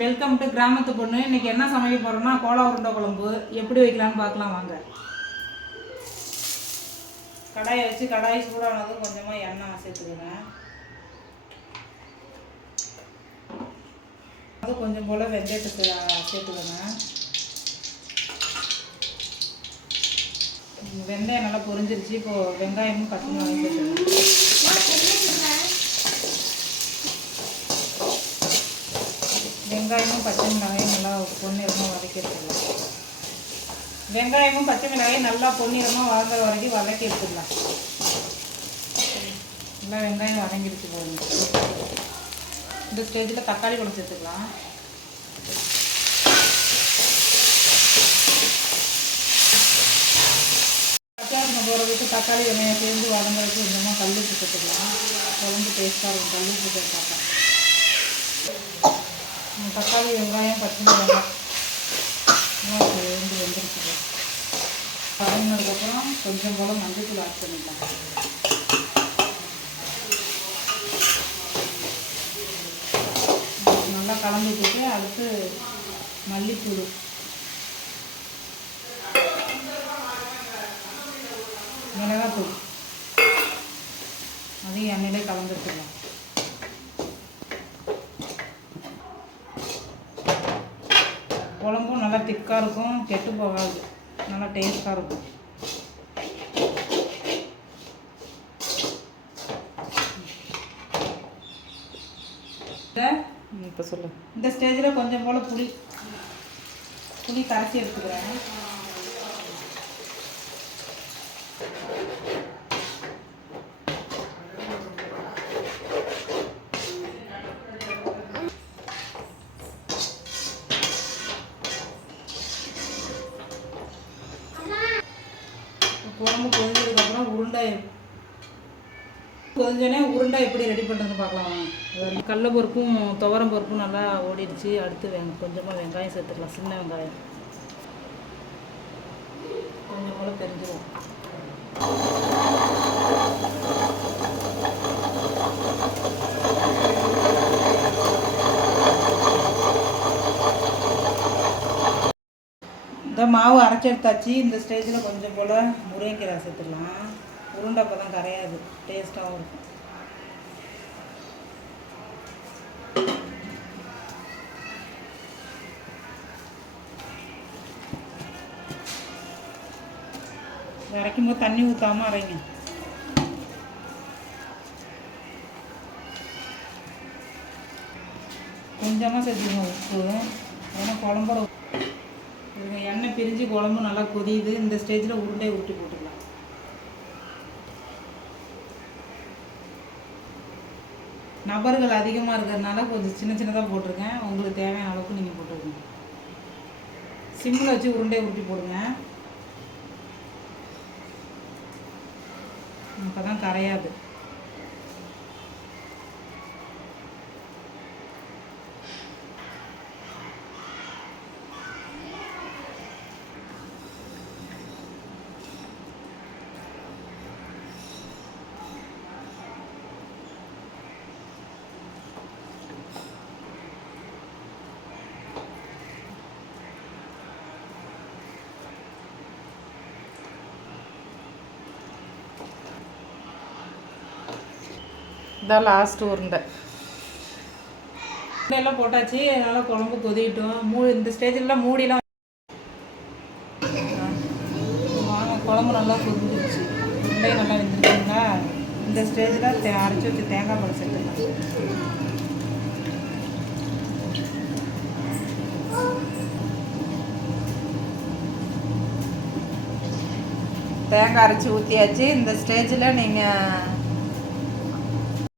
Welcome to கிராமத்து பொண்ணு. இன்றைக்கி என்ன சமைக்க போகிறோம்னா கோலா உருண்டை குழம்பு எப்படி வைக்கலான்னு பார்க்கலாம் வாங்க. கடாயை வச்சு கடாய் சூடானதும் கொஞ்சமாக எண்ணெய் சேர்த்துக்கிறேன். அது கொஞ்சம் போல் வெந்தயத்தை சேர்த்துக்கிறேன். வெந்தயம் நல்லா பொரிஞ்சிருச்சு. இப்போது வெங்காயமும் பச்சை மிளகாயும் சேர்த்துக்கிறேன். வெங்காயமும் பச்சை மிளகாயும் நல்லா பொன்னிறமாக வதக்கி எடுத்துடலாம். வெங்காயமும் பச்சை மிளகாயும் நல்லா பொன்னிறமாக வதங்குற வரைக்கும் வதக்கி எடுத்துடலாம். நல்லா வெங்காயம் வதங்கிடுச்சு போதும். இந்த ஸ்டேஜில் தக்காளி பழம் சேர்த்துக்கலாம். தக்காளி போகிறதுக்கு தக்காளி வெங்காயம் சேர்ந்து வதங்குறதுக்கு கொஞ்சமாக கல்லுப்பு சேர்த்துக்கலாம். குழம்பு டேஸ்ட்டாக இருக்கும் கல்லுப்பு சேர்த்தாக்கா. தக்காளி வெங்காயம் பச்சை மிளகாய் சேர்ந்து வெந்துருக்குது. வதங்கினதுக்கப்புறம் கொஞ்சம் போல் மஞ்சள் ஆட் பண்ணிக்கலாம். நல்லா கலந்து விட்டுட்டு அடுத்து மல்லித்தூள், மிளகாத்தூள் அதையும் எண்ணெயிலே கலந்துட்டுலாம். குழம்பும் நல்லா திக்காக இருக்கும், கெட்டு போகாது, நல்லா டேஸ்ட்டாக இருக்கும். இப்போ சொல்லு. இந்த ஸ்டேஜில் கொஞ்சம் போல் புளி கரைச்சி எடுத்துக்கிறேன். குழம்பு கொதிஞ்சதுக்கப்புறம் கொதிஞ்சோடனே உருண்டை எப்படி ரெடி பண்ணுறதுன்னு பார்க்கலாம். கடலைப்பருப்பும் துவரம் பருப்பும் நல்லா ஓடிடுச்சு. அடுத்து கொஞ்சமாக வெங்காயம் சேர்த்துக்கலாம். சின்ன வெங்காயம் கொஞ்சம் போல் தெரிஞ்சிடும். இந்த மாவு அரைச்சி எடுத்தாச்சு. இந்த ஸ்டேஜில் கொஞ்சம் போல் முருங்கைக்கீரை சேர்த்துக்கலாம். உருண்டை அப்போ தான் கரையாது, டேஸ்ட்டாகவும் இருக்கும். அரைக்கும் போது தண்ணி ஊற்றாமல் அரைங்க. கொஞ்சமாக சேர்த்துக்கணும் உப்பு, ஏன்னா குழம்போட எண்ணெய் பிரிஞ்சு குழம்பு நல்லா கொதியுது. இந்த ஸ்டேஜில் உருண்டை ஊட்டி போட்டுக்கலாம். நபர்கள் அதிகமாக இருக்கிறதுனால கொஞ்சம் சின்ன சின்னதாக போட்டிருக்கேன். உங்களுக்கு தேவையான அளவுக்கு நீங்கள் போட்டுருக்கீங்க. சிம்மில் வச்சு உருண்டை ஊட்டி போடுங்க, அப்போ தான் கரையாது. இதான் லாஸ்ட்டு உருண்டை. உருண்டையெல்லாம் போட்டாச்சு. அதனால் குழம்பு கொதிக்கிட்டோம். இந்த ஸ்டேஜில் மூடிலாம் வாங்க. குழம்பு நல்லா கொதிஞ்சிருச்சு, உருண்டை நல்லா வெந்துருக்குங்களா. இந்த ஸ்டேஜில் அரைச்சி வச்சு தேங்காய் பால் சேர்த்துக்கலாம். தேங்காய் அரைச்சி ஊற்றியாச்சு. இந்த ஸ்டேஜில் நீங்கள்